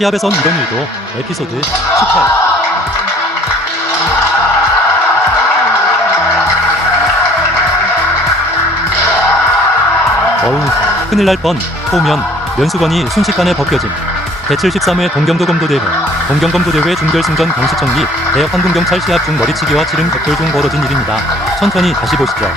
시합에선 이런 일도 에피소드 18 어우 큰일 날뻔. 포면 면수건이 순식간에 벗겨짐. 제73회 동경도 검도대회. 동경검도대회 준결승전 경시청리 대역항공경찰 시합 중 머리치기와 지름 격돌 중 벌어진 일입니다. 천천히 다시 보시죠.